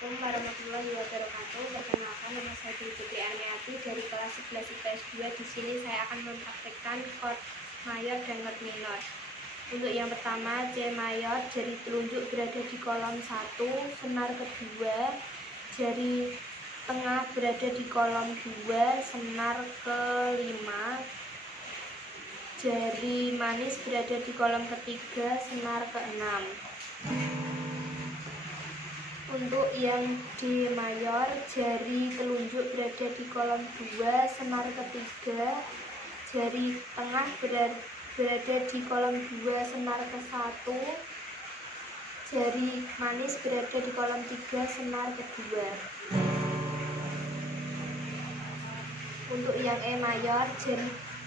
Assalamualaikum warahmatullahi wabarakatuh. Perkenalkan, nama saya Putri Aniati dari kelas 11 IPS 2. Di sini saya akan mempraktikkan chord mayor dan chord minor. Untuk yang pertama, C mayor, jari telunjuk berada di kolom 1, senar kedua, jari tengah berada di kolom 2, senar kelima, jari manis berada di kolom ketiga, senar keenam. Untuk yang D mayor, jari telunjuk berada di kolom 2, senar ketiga, jari tengah berada di kolom 2, senar ke-1, jari manis berada di kolom 3, senar kedua. Untuk yang E mayor,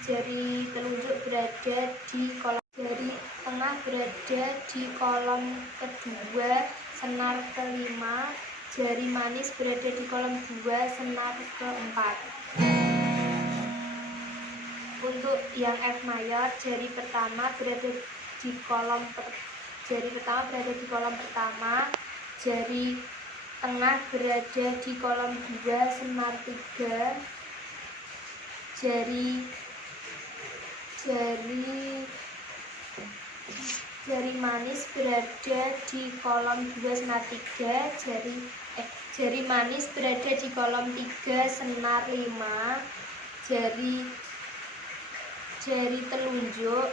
jari telunjuk berada di kolom, jari tengah berada di kolom kedua, senar kelima, jari manis berada di kolom 2, senar keempat. Untuk yang F mayor, jari pertama berada di kolom pertama, jari tengah berada di kolom 2, senar 3, jari manis berada di kolom 2, senar 3, jari manis berada di kolom 3, senar 5, jari telunjuk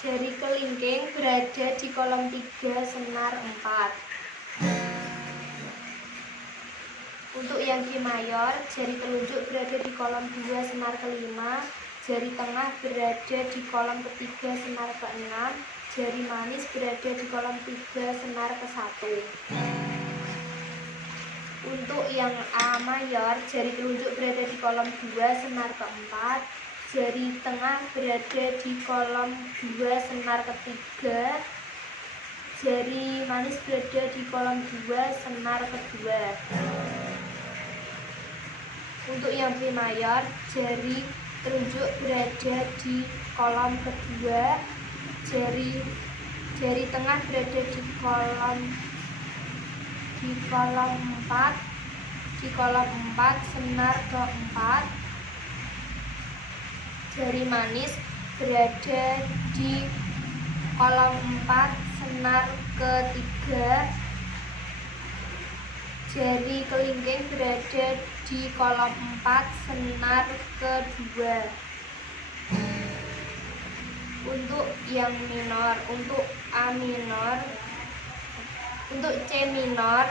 jari kelingking berada di kolom 3, senar 4. Untuk yang G mayor, jari telunjuk berada di kolom 2, senar kelima, jari tengah berada di kolom ketiga, senar keenam, jari manis berada di kolom 3, senar ke-1. Untuk yang A mayor, jari telunjuk berada di kolom 2, senar keempat, jari tengah berada di kolom 2, senar ketiga, jari manis berada di kolom 2, senar kedua. Untuk yang B mayor, jari telunjuk berada di kolom kedua, jari tengah berada di kolom 4, senar keempat, jari manis berada di kolom 4, senar ketiga, jari kelingking berada di kolom 4, senar kedua. Untuk yang minor, untuk A minor, untuk C minor,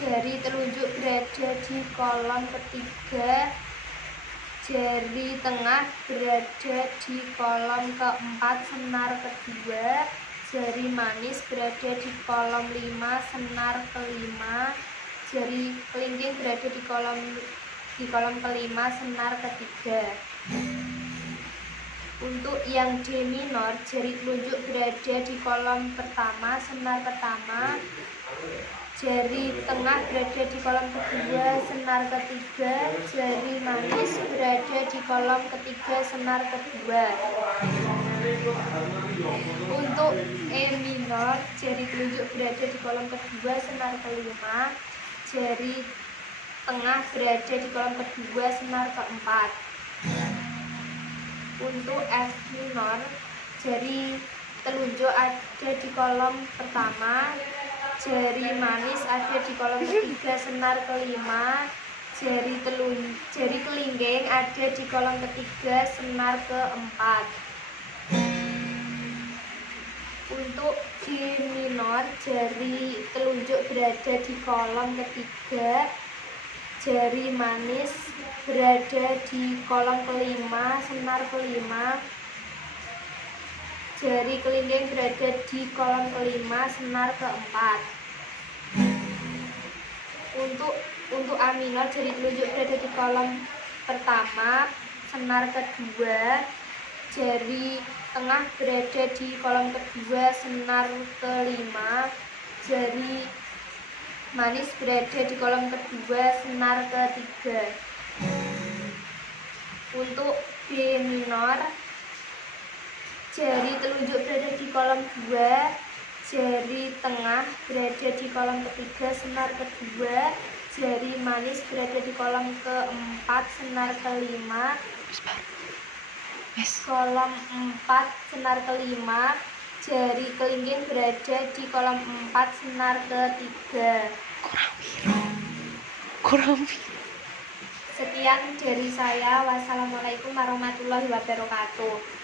jari telunjuk berada di kolom ketiga, jari tengah berada di kolom keempat, senar kedua, jari manis berada di kolom 5, senar kelima, jari kelingking berada di kolom kelima, senar ketiga. Untuk yang D minor, jari telunjuk berada di kolom pertama, senar pertama, jari tengah berada di kolom kedua, senar ketiga, jari manis berada di kolom ketiga, senar kedua. Untuk E minor, jari telunjuk berada di kolom kedua, senar kelima, jari tengah berada di kolom kedua, senar keempat. Untuk F minor, jari telunjuk ada di kolom pertama, jari manis ada di kolom ketiga, senar kelima, jari kelingking ada di kolom ketiga, senar keempat. Untuk G minor, jari telunjuk berada di kolom ketiga, jari manis berada di kolom kelima, senar kelima, jari kelingking berada di kolom kelima, senar keempat. Untuk A minor, jari telunjuk berada di kolom pertama, senar kedua, jari tengah berada di kolom kedua, senar kelima, jari manis berada di kolom kedua, senar ketiga. Untuk B minor, Jari telunjuk berada di kolom 2, jari tengah berada di kolom ketiga, senar kedua, jari manis berada di kolom keempat, senar kelima, kolom 4, senar kelima, jari kelingking berada di kolom 4, senar ketiga. Kurang. Sekian dari saya. Wassalamualaikum warahmatullahi wabarakatuh.